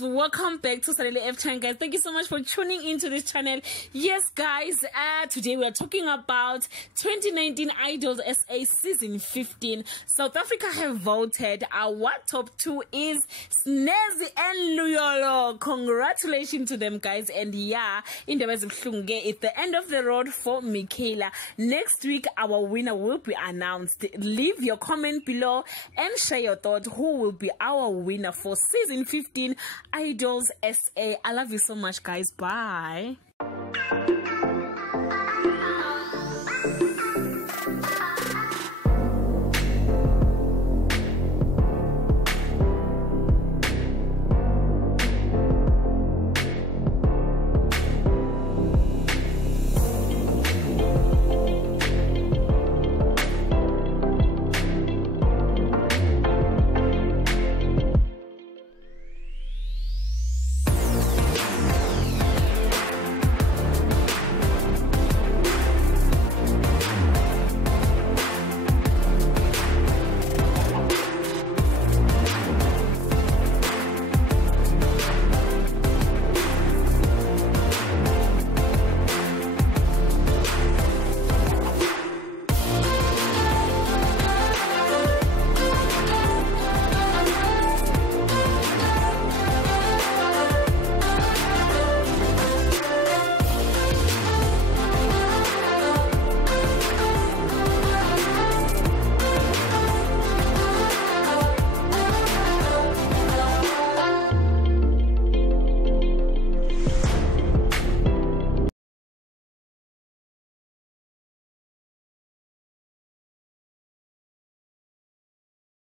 guys, welcome back to Sneziey F channel, guys. Thank you so much for tuning into this channel. Yes guys, today we are talking about 2019 Idols SA season 15. South Africa have voted. Our top 2 is Sneziey and Luyolo. Congratulations to them, guys. And yeah, in the it's the end of the road for Michaela. Next week our winner will be announced. Leave your comment below and share your thoughts who will be our winner for season 15 Idols SA. I love you so much, guys. Bye.